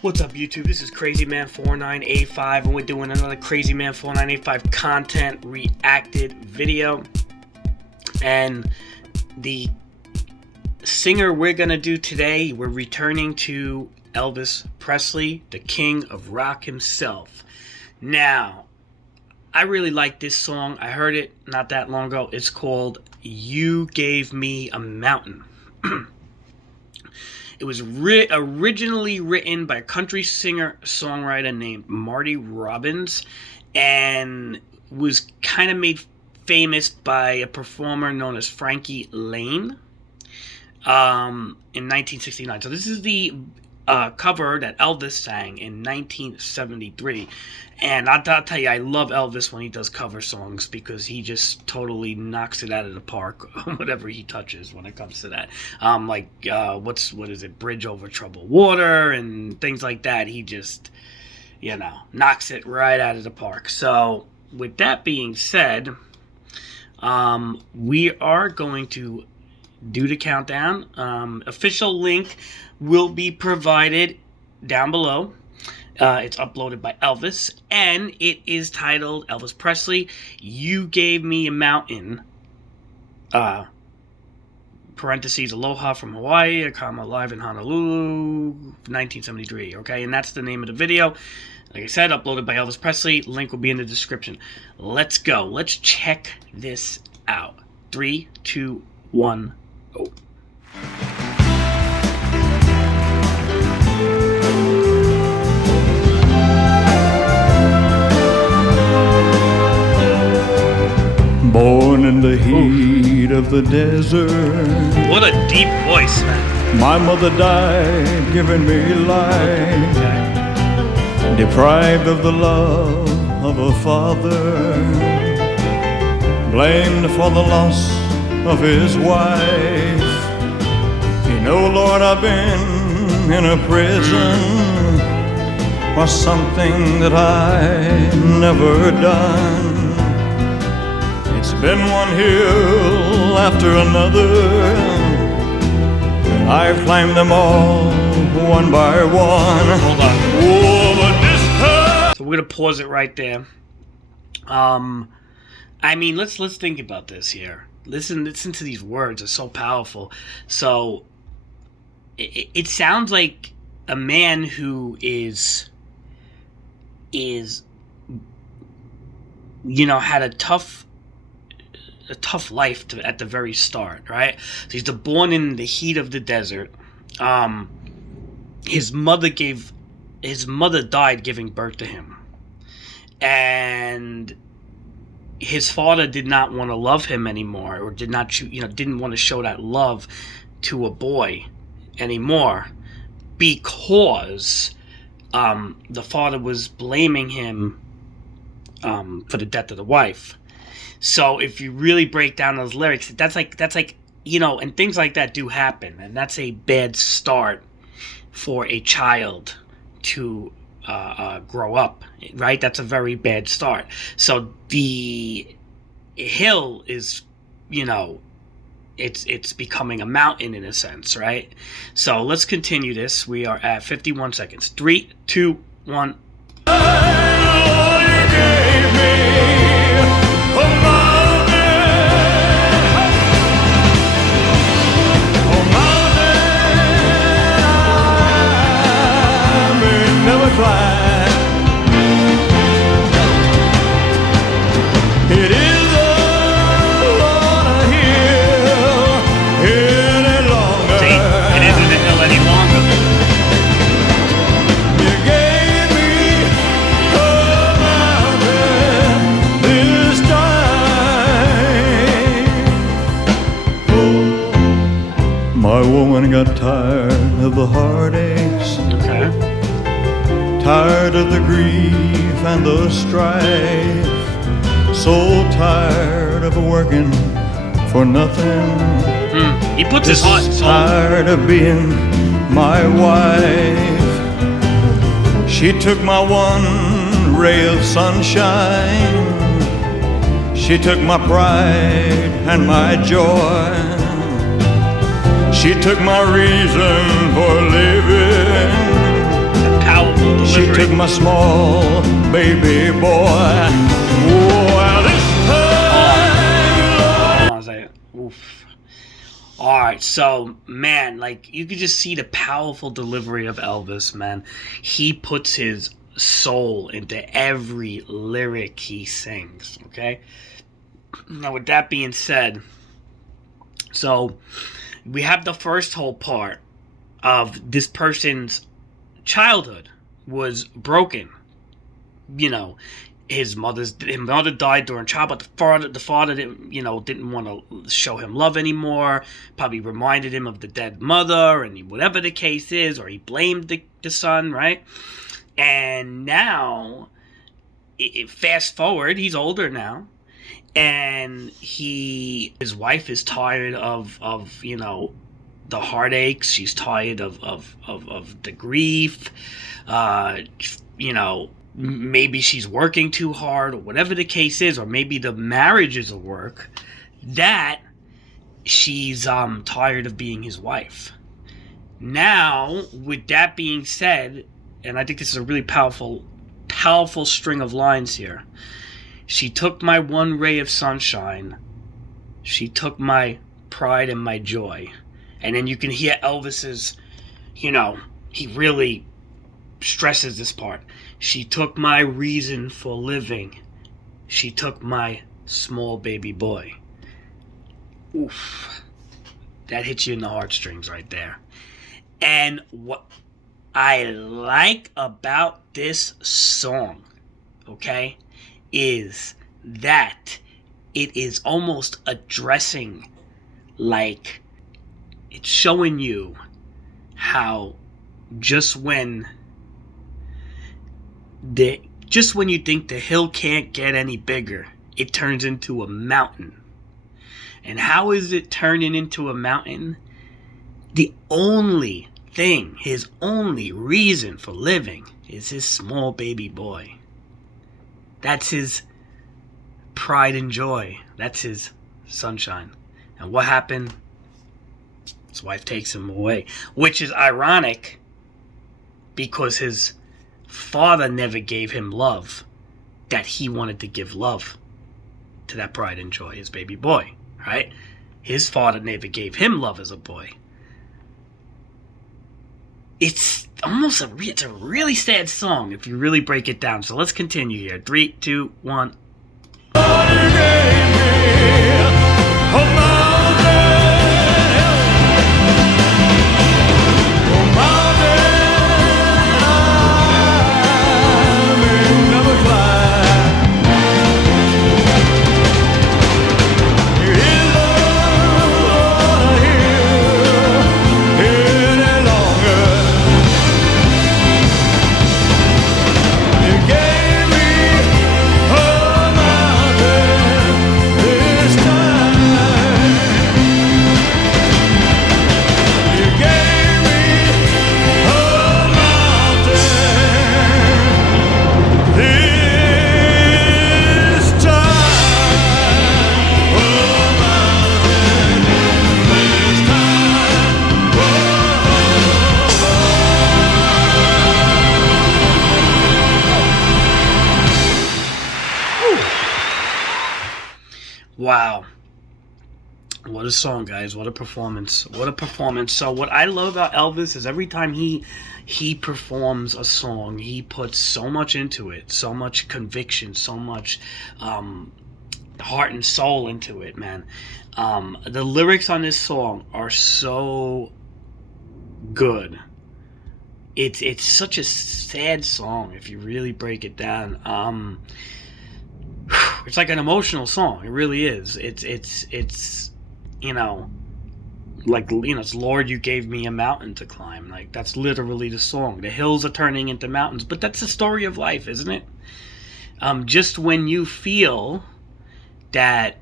What's up, YouTube? This is Crazyman4985, and we're doing another Crazyman4985 content reacted video. And the singer we're gonna do today, we're returning to Elvis Presley, the king of rock himself. Now, I really like this song. I heard it not that long ago. It's called "You Gave Me a Mountain." It was originally written by a country singer-songwriter named Marty Robbins, and was kind of made famous by a performer known as Frankie Laine in 1969. So this is the cover that Elvis sang in 1973. And I'll tell you, I love Elvis when he does cover songs, because he just totally knocks it out of the park, whatever he touches when it comes to that. What is it, Bridge Over Troubled Water and things like that. He just, knocks it right out of the park. So with that being said, we are going to do the countdown. Official link will be provided down below. It's uploaded by Elvis, and it is titled Elvis Presley, "You Gave Me a Mountain," parentheses, Aloha from Hawaii, live in Honolulu, 1973, okay? And that's the name of the video. Like I said, uploaded by Elvis Presley. Link will be in the description. Let's go. Let's check this out. 3, 2, 1, go. Born in the heat of the desert. What a deep voice, man. My mother died, giving me life. Deprived of the love of a father. Blamed for the loss of his wife. You know, Lord, I've been in a prison for something that I never done. It's been one hill after another, and I've climbed them all one by one. Hold on. Oh, but this time. So we're gonna pause it right there. I mean, let's think about this here. Listen to these words. They're so powerful. So it sounds like a man who is had a tough life at the very start, right? So he's born in the heat of the desert. His mother died giving birth to him, and his father did not want to love him anymore, or didn't want to show that love to a boy anymore, because the father was blaming him for the death of the wife. So if you really break down those lyrics, that's like and things like that do happen, and that's a bad start for a child to grow up, right? That's a very bad start. So the hill is, it's becoming a mountain in a sense, right? So let's continue this. We are at 51 seconds. 3, 2, 1. It is on a hill any longer. See, it isn't a hill any longer. You gave me a mountain this time. Oh, my woman got tired of the heartaches. Okay. Tired of the grief and the strife. So tired of working for nothing. He puts his heart and soul. Tired of being my wife. She took my one ray of sunshine. She took my pride and my joy. She took my reason for living. Powerful She delivery. took my small baby boy. Well, this time, Hold on a second. Oof. Alright, so, man, like, you could just see the powerful delivery of Elvis, man. He puts his soul into every lyric he sings, okay? Now, with that being said, so, we have the first whole part of this person's childhood was broken. You know, his mother died during childbirth. The father didn't want to show him love anymore. Probably reminded him of the dead mother, and whatever the case is, or he blamed the son, right? And now, fast forward, he's older now, and his wife is tired of the heartaches. She's tired of the grief. Maybe she's working too hard, or whatever the case is, or maybe the marriage is a work, that she's tired of being his wife. Now, with that being said, and I think this is a really powerful string of lines here. She took my one ray of sunshine. She took my pride and my joy. And then you can hear Elvis's, he really stresses this part. She took my reason for living. She took my small baby boy. Oof. That hits you in the heartstrings right there. And what I like about this song, okay, is that it is almost addressing, like, it's showing you how just when you think the hill can't get any bigger, it turns into a mountain. And how is it turning into a mountain? The only thing, his only reason for living is his small baby boy. That's his pride and joy. That's his sunshine. And what happened? His wife takes him away. Which is ironic, because his father never gave him love that he wanted to give love to that pride and joy, his baby boy, right? His father never gave him love as a boy. It's it's a really sad song if you really break it down. So let's continue here. 3, 2, 1. Wow. What a song, guys. What a performance. What a performance. So what I love about Elvis is every time he performs a song, he puts so much into it, so much conviction, so much heart and soul into it, man. The lyrics on this song are so good. It's such a sad song if you really break it down. It's like an emotional song. It really is. It's it's Lord, you gave me a mountain to climb. Like, that's literally the song. The hills are turning into mountains, but that's the story of life, isn't it? Just when you feel that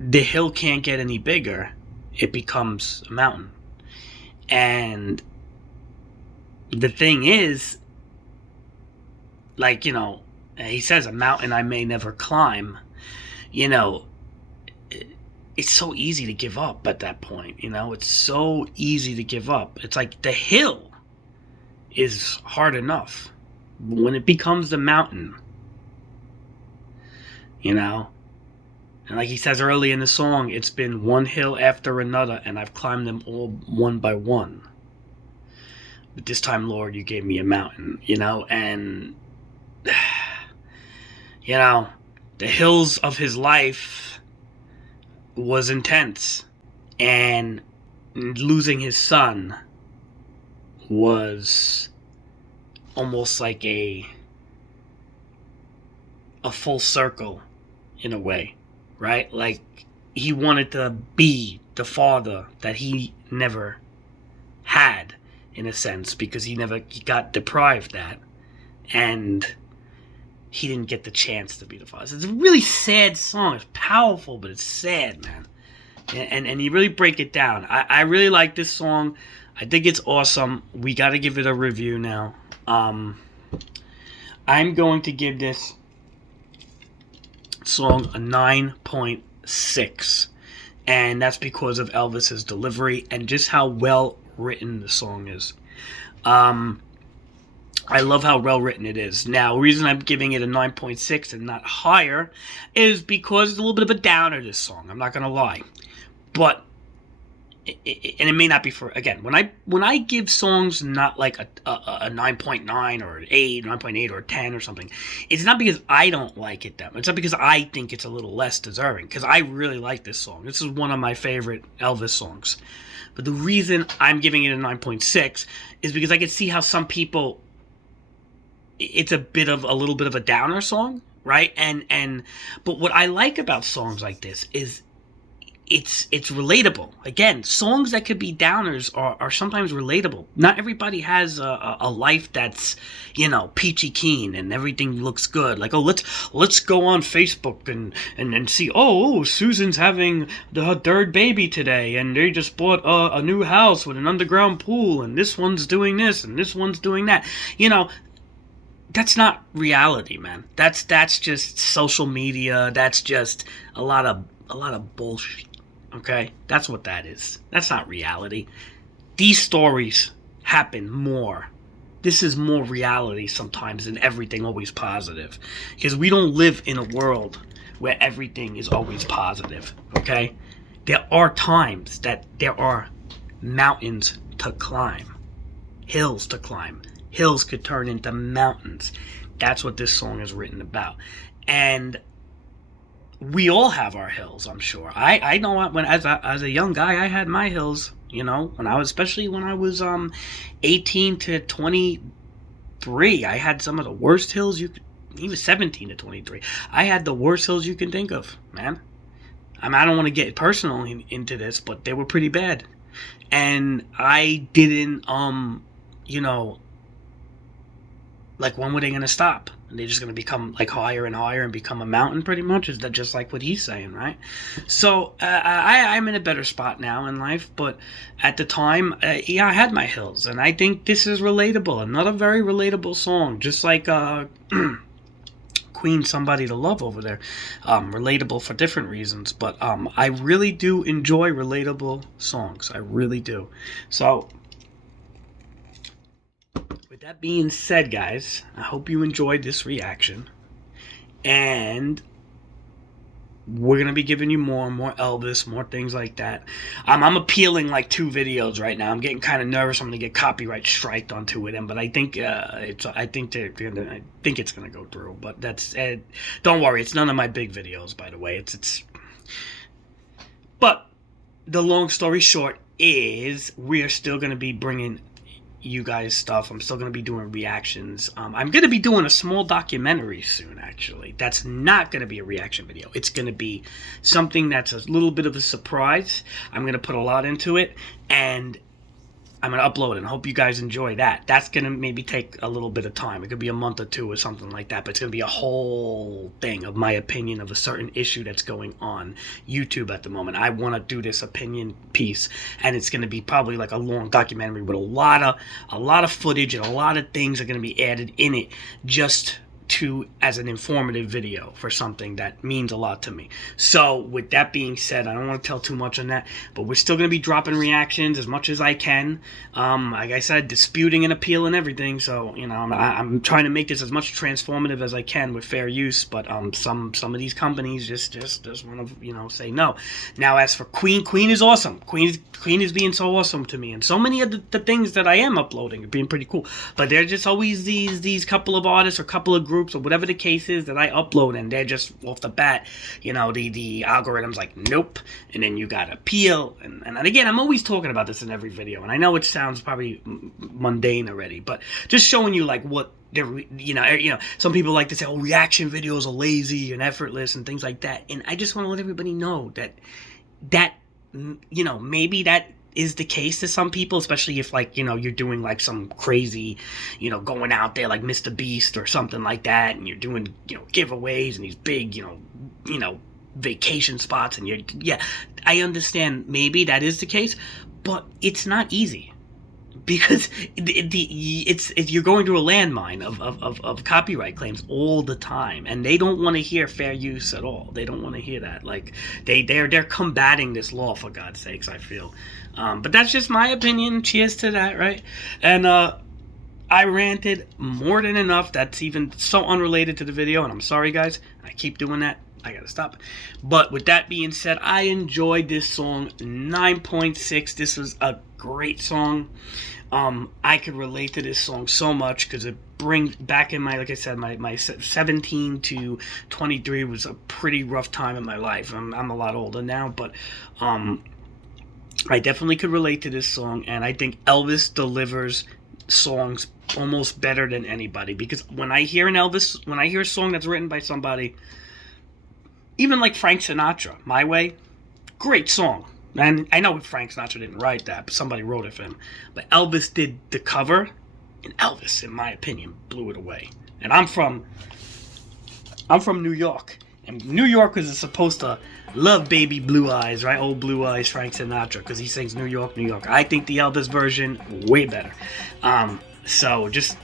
the hill can't get any bigger, it becomes a mountain. And the thing is, he says, a mountain I may never climb. you know, it's so easy to give up at that point, you know? It's so easy to give up. It's like the hill is hard enough. When it becomes the mountain, you know? And like he says early in the song, it's been one hill after another, and I've climbed them all one by one. But this time, Lord, you gave me a mountain, you know? And, you know, the hills of his life was intense, and losing his son was almost like a full circle in a way, right? Like he wanted to be the father that he never had, in a sense, because he got deprived that, and he didn't get the chance to be the father. So it's a really sad song. It's powerful, but it's sad, man. And you really break it down. I really like this song. I think it's awesome. We got to give it a review now. I'm going to give this song a 9.6. And that's because of Elvis's delivery and just how well written the song is. I love how well written it is. Now, the reason I'm giving it a 9.6 and not higher is because it's a little bit of a downer, this song. I'm not going to lie. But, and it may not be for, again, when I give songs not like a 9.9 or an 8, 9.8 or a 10 or something, it's not because I don't like it that much. It's not because I think it's a little less deserving, because I really like this song. This is one of my favorite Elvis songs. But the reason I'm giving it a 9.6 is because I can see how some people, it's a little bit of a downer song, right? But what I like about songs like this is it's relatable. Again, songs that could be downers are sometimes relatable. Not everybody has a life that's, you know, peachy keen and everything looks good. Like, oh, let's go on Facebook and see, oh, Susan's having her third baby today, and they just bought a new house with an underground pool, and this one's doing this and this one's doing that. You know, that's not reality, man. That's just social media. That's just a lot of bullshit. Okay? That's what that is. That's not reality. These stories happen more. This is more reality sometimes than everything always positive. Because we don't live in a world where everything is always positive. Okay? There are times that there are mountains to climb. Hills to climb. Hills could turn into mountains. That's what this song is written about. And we all have our hills, I'm sure. I know when as a young guy, I had my hills, you know, especially when I was 18 to 23. I had some of the worst hills even 17 to 23. I had the worst hills you can think of, man. I don't want to get personal into this, but they were pretty bad. And I didn't, you know, like, when were they going to stop? And they're just going to become, like, higher and higher and become a mountain, pretty much? Is that just like what he's saying, right? So, I'm in a better spot now in life, but at the time, yeah, I had my hills, and I think this is relatable. Another very relatable song, just like Queen, Somebody to Love over there. Relatable for different reasons, but I really do enjoy relatable songs. I really do. So, with that being said, guys, I hope you enjoyed this reaction, and we're going to be giving you more and more Elvis, more things like that. I'm appealing like 2 videos right now. I'm getting kind of nervous. I'm going to get copyright striked on 2 of them, but I think it's going to go through. But that's don't worry, it's none of my big videos, by the way. But the long story short is we are still going to be bringing you guys stuff. I'm still going to be doing reactions. I'm going to be doing a small documentary soon, actually. That's not going to be a reaction video. It's going to be something that's a little bit of a surprise. I'm going to put a lot into it, and I'm going to upload it, and I hope you guys enjoy that. That's going to maybe take a little bit of time. It could be a month or 2 or something like that, but it's going to be a whole thing of my opinion of a certain issue that's going on YouTube at the moment. I want to do this opinion piece, and it's going to be probably like a long documentary with a lot of footage, and a lot of things are going to be added in it just as an informative video for something that means a lot to me. So with that being said, I don't want to tell too much on that, but we're still going to be dropping reactions as much as I can. Like I said, disputing an appeal and everything. So, you know, I'm trying to make this as much transformative as I can with fair use, but some of these companies just want to, you know, say no. Now, as for Queen is awesome. Queen is being so awesome to me, and so many of the things that I am uploading are being pretty cool. But there's just always these couple of artists or couple of groups or whatever the case is that I upload, and they're just off the bat, you know, the algorithm's like nope, and then you got appeal, and again, I'm always talking about this in every video, and I know it sounds probably mundane already, but just showing you like what they're, you know, some people like to say, oh, reaction videos are lazy and effortless and things like that, and I just want to let everybody know that you know, maybe that is the case to some people, especially if, like, you know, you're doing like some crazy, you know, going out there like Mr. Beast or something like that, and you're doing, you know, giveaways and these big, you know, vacation spots, and yeah, I understand maybe that is the case, but it's not easy. Because you're going through a landmine of copyright claims all the time, and they don't want to hear fair use at all. They don't want to hear that. Like they're combating this law, for God's sakes, I feel. But that's just my opinion. Cheers to that, right? And I ranted more than enough. That's even so unrelated to the video, and I'm sorry, guys. I keep doing that. I gotta stop. But with that being said, I enjoyed this song. 9.6. This was a great song. I could relate to this song so much because it brings back in my, like I said, my 17 to 23 was a pretty rough time in my life. I'm a lot older now, but I definitely could relate to this song, and I think Elvis delivers songs almost better than anybody, because when I hear a song that's written by somebody, even like Frank Sinatra, My Way, great song. And I know Frank Sinatra didn't write that, but somebody wrote it for him. But Elvis did the cover, and Elvis, in my opinion, blew it away. And I'm from New York, and New Yorkers are supposed to love Baby Blue Eyes, right? Old Blue Eyes, Frank Sinatra, because he sings New York, New York. I think the Elvis version way better. So just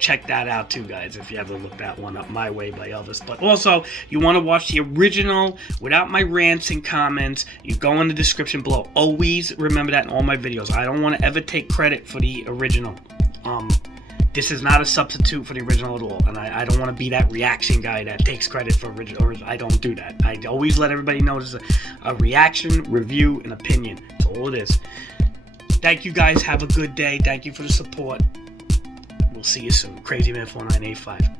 check that out too, guys, if you ever look that one up, My Way by Elvis. But also, you want to watch the original without my rants and comments, you go in the description below. Always remember that in all my videos. I don't want to ever take credit for the original. This is not a substitute for the original at all, and I don't want to be that reaction guy that takes credit for original, or I don't do that. I always let everybody know this is a reaction, review, and opinion. That's all it is. Thank you, guys. Have a good day. Thank you for the support. We'll see you soon. Crazyman4985.